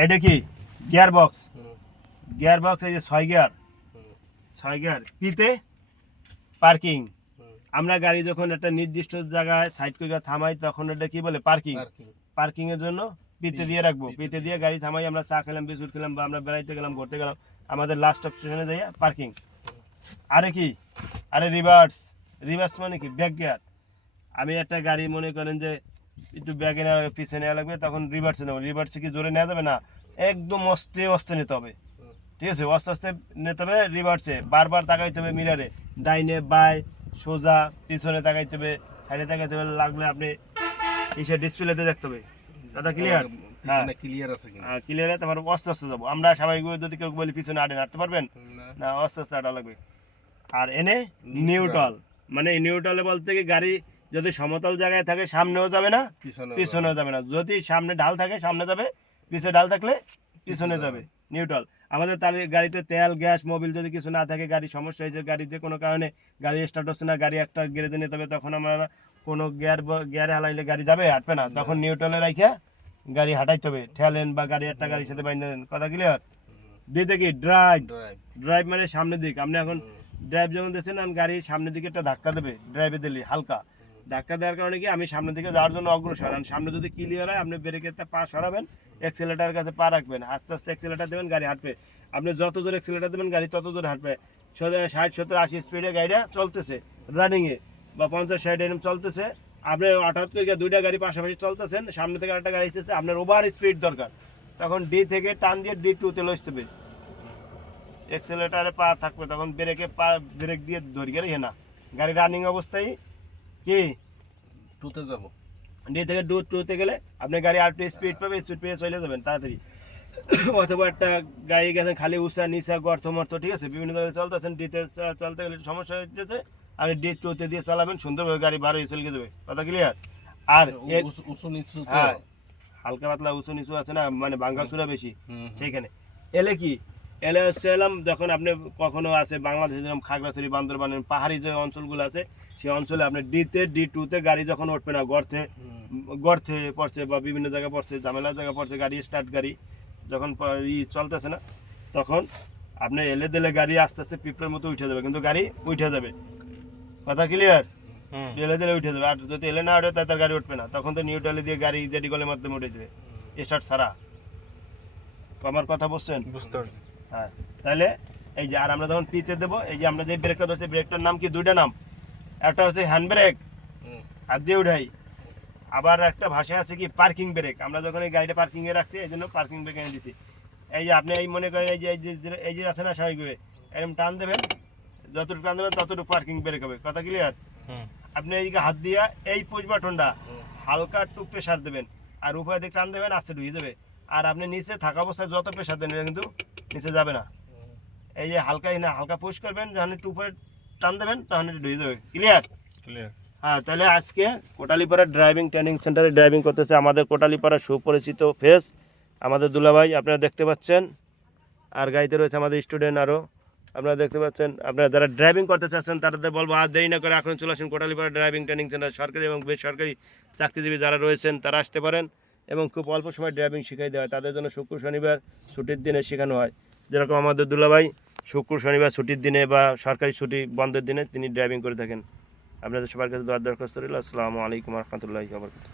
এটা কি gear box, gear box এই যে 6 গিয়ার, 6 গিয়ার পিতে পার্কিং। আমরা গাড়ি যখন একটা নির্দিষ্ট জায়গায় সাইড করে থামাই তখন এটা কি বলে পার্কিং। পার্কিং এর জন্য পিতে দিয়ে রাখবো, পিতে দিয়ে গাড়ি থামাই, আমরা চা খেলাম, বিস্কুট খেলাম, বা আমরা বেড়াইতে গেলাম, ঘুরতে গেলাম, আমাদের লাস্ট অপশনে যাই পার্কিং। আরে কি, আরে রিভার্স, রিভার্স মানে কি ব্যাক গিয়ার। আমি একটা গাড়ি মনে করেন যে একটু ব্যাগে নেওয়া লাগবে, পিছিয়ে নেওয়া লাগবে, তখন রিভার্সে নেবো। রিভার্সে কি জোরে নেওয়া যাবে না, একদম আস্তে আস্তে নিতে হবে, ঠিক আছে, আস্তে আস্তে নিতে হবে। রিভার্সে বারবার তাকাইতে হবে মিরারে, ডাইনে বাই সোজা, পিছনে তাকাইতে হবে, সাইডে তাকাইতে হবে, লাগলে আপনি ইসে ডিসপ্লেতে দেখতে হবে। দাদা ক্লিয়ার? হ্যাঁ ক্লিয়ার আছে কিনা? ক্লিয়ার। তারপর আস্তে আস্তে যাবো। আমরা স্বাভাবিকভাবে যদি কেউ বলি পিছনে হাঁটতে পারবেন না, আস্তে আস্তে হাঁটা লাগবে। আর এনে নিউট্রাল, মানে নিউট্রালে বলতে কি গাড়ি যদি সমতল জায়গায় থাকে সামনেও যাবে না, পিছনেও যাবে না। যদি সামনে ঢাল থাকে সামনে যাবে, পিছনে ঢাল থাকলে পিছনে যাবে, নিউট্রাল। আমাদের তার গাড়িতে তেল গ্যাস মোবিল যদি কিছু না থাকে, গাড়ি সমস্যা হয়েছে, গাড়িতে কোনো কারণে গাড়ি স্টার্ট হচ্ছে না, গাড়ি একটা গ্যারেজে নিতে হবে, তখন আমরা কোনো গিয়ারে হালাইলে গাড়ি যাবে, হাঁটবে না, তখন নিউট্রালে রাখে গাড়ি হাঁটাইতে হবে, ঠেলেন বা গাড়ি একটা গাড়ির সাথে বাইন্ধে দেন। কথা ক্লিয়ার? দিতে কি ড্রাইভ, ড্রাইভ মানে সামনের দিক। আপনি এখন ড্রাইভ যখন দিচ্ছেন, গাড়ি সামনের দিকে একটা ধাক্কা দেবে, ড্রাইভে দিলে হালকা ধাক্কা দেওয়ার কারণে কি আমি সামনের দিকে যাওয়ার জন্য অগ্রসর। আর সামনে যদি ক্লিয়ার হয় আপনি ব্রেকের পা সরাবেন, এক্সেলেটারের কাছে পা রাখবেন, আস্তে আস্তে এক্সেলেটার দেবেন, গাড়ি হাঁটবে। আপনি যত জোরে এক্সেলেটার দেবেন গাড়ি তত জোরে হাঁটবে। 60, 70, 80 স্পিডে গাড়িটা চলতেছে রানিংয়ে, বা 50, 60 এরকম চলতেছে। আপনি হঠাৎ করে দুইটা গাড়ি পাশাপাশি চলতেছেন, সামনে থেকে আরেকটা গাড়ি আসতেছে, আপনার ওভার স্পিড দরকার, তখন ডি থেকে টান দিয়ে D2-তে লইতে হবে, এক্সেলেটারে পা থাকবে, তখন ব্রেকে পা, ব্রেক দিয়ে ধরে গেলে না গাড়ি রানিং অবস্থায় কি টুতে যাব, ডি থেকে টুতে গেলে আপনি গাড়ি আর একটু স্পিড পাবে, স্পিড পেয়ে চলে যাবেন তাড়াতাড়ি। অথবা একটা গাড়ি গেছেন খালি উঁচা নিচা গর্ত মর্ত, ঠিক আছে, বিভিন্ন জায়গায় চলতেছেন, ডিতে চলতে গেলে সমস্যা হচ্ছে, আপনি D2-তে দিয়ে চালাবেন, সুন্দরভাবে গাড়ি বারো চলে যাবে। কথা ক্লিয়ার? আর উঁচু নিচু, হ্যাঁ হালকা পাতলা উঁচু নিচু আছে না, মানে ভাঙ্গা চূড়া বেশি, সেইখানে এলে কি, এলে হচ্ছে এলাম যখন আপনি কখনো আছে বাংলাদেশে যেরকম খাগড়াছড়ি, বান্দরবানের পাহাড়ি যে অঞ্চলগুলো আছে, সেই অঞ্চলে আপনি D2-তে গাড়ি যখন উঠবে না, গর্তে পড়ছে বা বিভিন্ন জায়গায় পড়ছে, ঝামেলার জায়গায় পড়ছে, গাড়ি স্টার্ট গাড়ি যখন চলতেছে না, তখন আপনি এলে দিলে গাড়ি আস্তে আস্তে পিঁপড়ের মতো উঠে যাবে, কিন্তু গাড়ি উঠে যাবে। কথা ক্লিয়ার? এলে দিলে উঠে যাবে। আর যদি এলে না উঠে তার গাড়ি উঠবে না, তখন তো নিউট্রালে দিয়ে গাড়ি জেডি কলের মাধ্যমে উঠে যাবে, স্টার্ট ছাড়া। আমার কথা বুঝছেন? বুঝতে পারছি। হ্যাঁ, তাহলে এই যে, আর আমরা যখন পিতে দেবো, এই যে আমরা যে ব্রেকটা ধরছি, ব্রেকটার নাম কি, দুইটা নাম, একটা হচ্ছে হ্যান্ড ব্রেক, হাত দিয়ে উঠাই, আবার একটা ভাষা আছে কি পার্কিং ব্রেক। আমরা যখন এই গাড়িটা পার্কিং এ রাখছি এই জন্য পার্কিং ব্রেক এনে দিচ্ছি। এই যে আপনি এই মনে করেন এই যে আছে না স্বাভাবিকভাবে এরকম টান দেবেন, যতটুকু টান দেবেন ততটুকু পার্কিং ব্রেক হবে। কথা ক্লিয়ার? আপনি এই হাত দিয়ে এই পুশ বাটনটা হালকা একটু প্রেশার দেবেন, আর উপরে দিকে টান দেবেন, আস্তে ঢুকে যাবে। আর আপনি নিচে থাকা অবস্থায় যত প্রেশার দেন এটা কিন্তু নিচে যাবে না। এই যে হালকা পুশ করবেন, যখন একটু উপরে টান দেবেন তখন এটা ঢুকে যাবে। ক্লিয়ার? ক্লিয়ার। হ্যাঁ, তাহলে আজকে কোটালীপাড়া ড্রাইভিং ট্রেনিং সেন্টারে ড্রাইভিং করতেছে আমাদের কোটালীপাড়া সুপরিচিত ফেস আমাদের দুলাভাই, আপনারা দেখতে পাচ্ছেন। আর গাড়িতে রয়েছে আমাদের স্টুডেন্ট আরও, আপনারা দেখতে পাচ্ছেন। আপনারা যারা ড্রাইভিং করতে চাচ্ছেন তাদের বলবো আর দেরি না করে এখন চলে আসুন কোটালীপাড়া ড্রাইভিং ট্রেনিং সেন্টার। সরকারি এবং বেসরকারি চাকরিজীবী যারা রয়েছেন তারা আসতে পারেন, এবং খুব অল্প সময় ড্রাইভিং শিখাই দেওয়া হয়। তাদের জন্য শুক্র শনিবার ছুটির দিনে শেখানো হয়, যেরকম আমাদের দুলাভাই শুক্র শনিবার ছুটির দিনে বা সরকারি ছুটি বন্ধের দিনে তিনি ড্রাইভিং করে থাকেন। আপনাদের সবার কাছে দোয়ার দরখাস্ত রইল। আসসালামু আলাইকুম রহমতুল্লাহি ওয়া বারাকাতুহু।